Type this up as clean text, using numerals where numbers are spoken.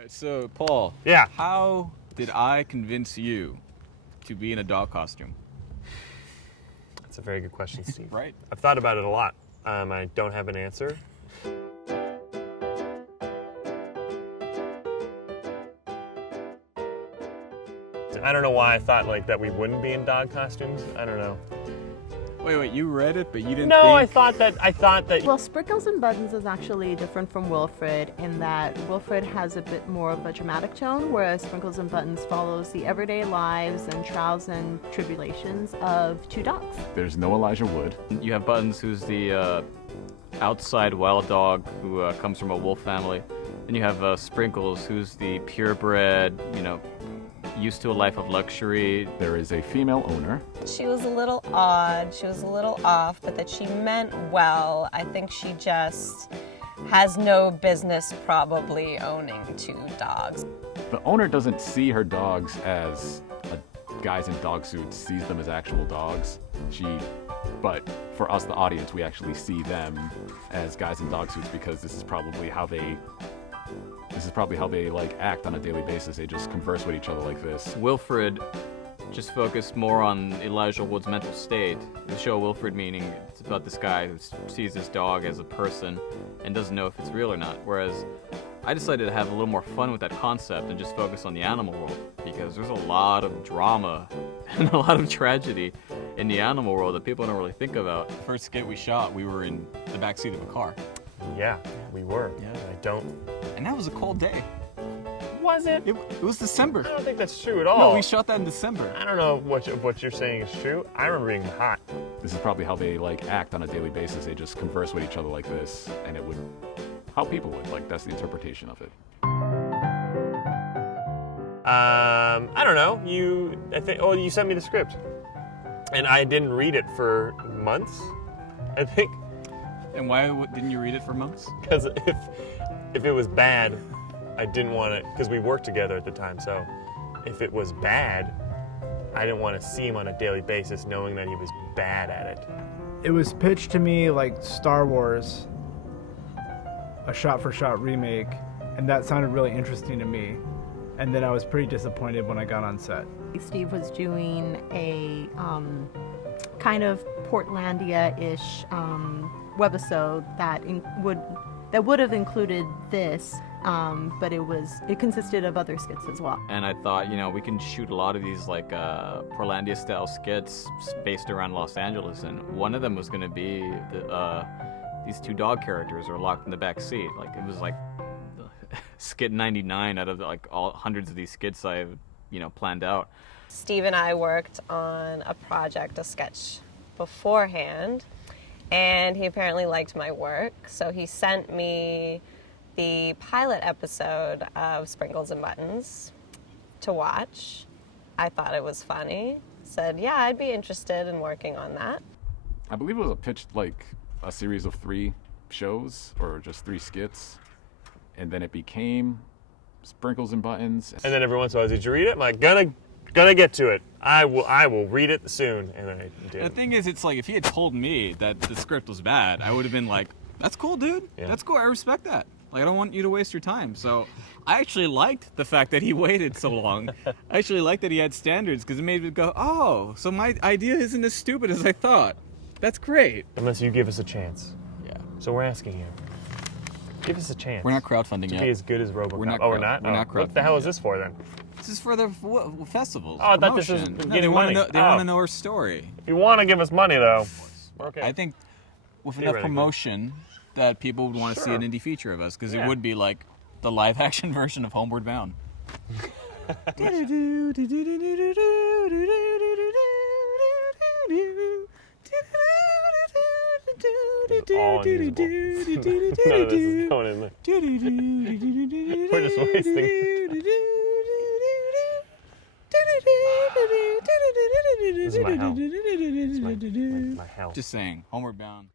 right, so Paul. Yeah. How did I convince you to be in a dog costume? That's a very good question, Steve. Right? I've thought about it a lot. I don't have an answer. I don't know why I thought like that we wouldn't be in dog costumes. I don't know. Wait, you read it, but you didn't No, think... I thought that. Well, Sprinkles and Buttons is actually different from Wilfred in that Wilfred has a bit more of a dramatic tone, whereas Sprinkles and Buttons follows the everyday lives and trials and tribulations of two dogs. There's no Elijah Wood. You have Buttons, who's the outside wild dog who comes from a wolf family. And you have Sprinkles, who's the purebred, used to a life of luxury. There is a female owner. She was a little odd, she was a little off, but that she meant well. I think she just has no business probably owning two dogs. The owner doesn't see her dogs as guys in dog suits, sees them as actual dogs. But for us, the audience, we actually see them as guys in dog suits because this is probably how they like act on a daily basis. They just converse with each other like this. Wilfred just focused more on Elijah Wood's mental state. The show Wilfred meaning it's about this guy who sees this dog as a person and doesn't know if it's real or not. Whereas I decided to have a little more fun with that concept and just focus on the animal world because there's a lot of drama and a lot of tragedy in the animal world that people don't really think about. The first skit we shot, we were in the backseat of a car. Yeah, we were. Yeah. And that was a cold day. Was it? It was December. I don't think that's true at all. No, we shot that in December. I don't know what you're saying is true. I remember being hot. This is probably how they like act on a daily basis. They just converse with each other like this, and it would how people would like. That's the interpretation of it. I don't know. You sent me the script, and I didn't read it for months. I think. And why didn't you read it for months? Because if it was bad, I didn't want to. Because we worked together at the time, so if it was bad, I didn't want to see him on a daily basis, knowing that he was bad at it. It was pitched to me like Star Wars, a shot-for-shot remake, and that sounded really interesting to me. And then I was pretty disappointed when I got on set. Steve was doing a kind of Portlandia-ish webisode that would have included this, but it consisted of other skits as well. And I thought, we can shoot a lot of these like Portlandia-style skits based around Los Angeles, and one of them was going to be these two dog characters are locked in the back seat. Like it was like skit 99 out of like all hundreds of these skits I've planned out. Steve and I worked on a sketch beforehand, and he apparently liked my work, so he sent me the pilot episode of Sprinkles and Buttons to watch. I thought it was funny. Said, yeah, I'd be interested in working on that. I believe it was pitched like a series of 3 shows or just 3 skits, and then it became Sprinkles and Buttons. And then every once in a while, did you read it? I'm like, gonna get to it. I will read it soon, and then I did. The thing is, it's like if he had told me that the script was bad, I would have been like, "That's cool, dude. Yeah. That's cool. I respect that. Like, I don't want you to waste your time." So, I actually liked the fact that he waited so long. I actually liked that he had standards because it made me go, "Oh, so my idea isn't as stupid as I thought. That's great." Unless you give us a chance. Yeah. So we're asking you. Give us a chance. We're not crowdfunding to yet. be as good as RoboCop. We're not we're not? We're not crowdfunding. What the hell is yet. this for then? This is for the festivals. Oh, I thought this was promotion. getting they money. Want to know our story. If you want to give us money, though, we're okay. I think with enough promotion that people would want to see an indie feature of us, because it would be like the live-action version of Homeward Bound. all unusable. None of this is going in there. We're just wasting. This is my hell. This is my hell. Just saying, Homeward Bound.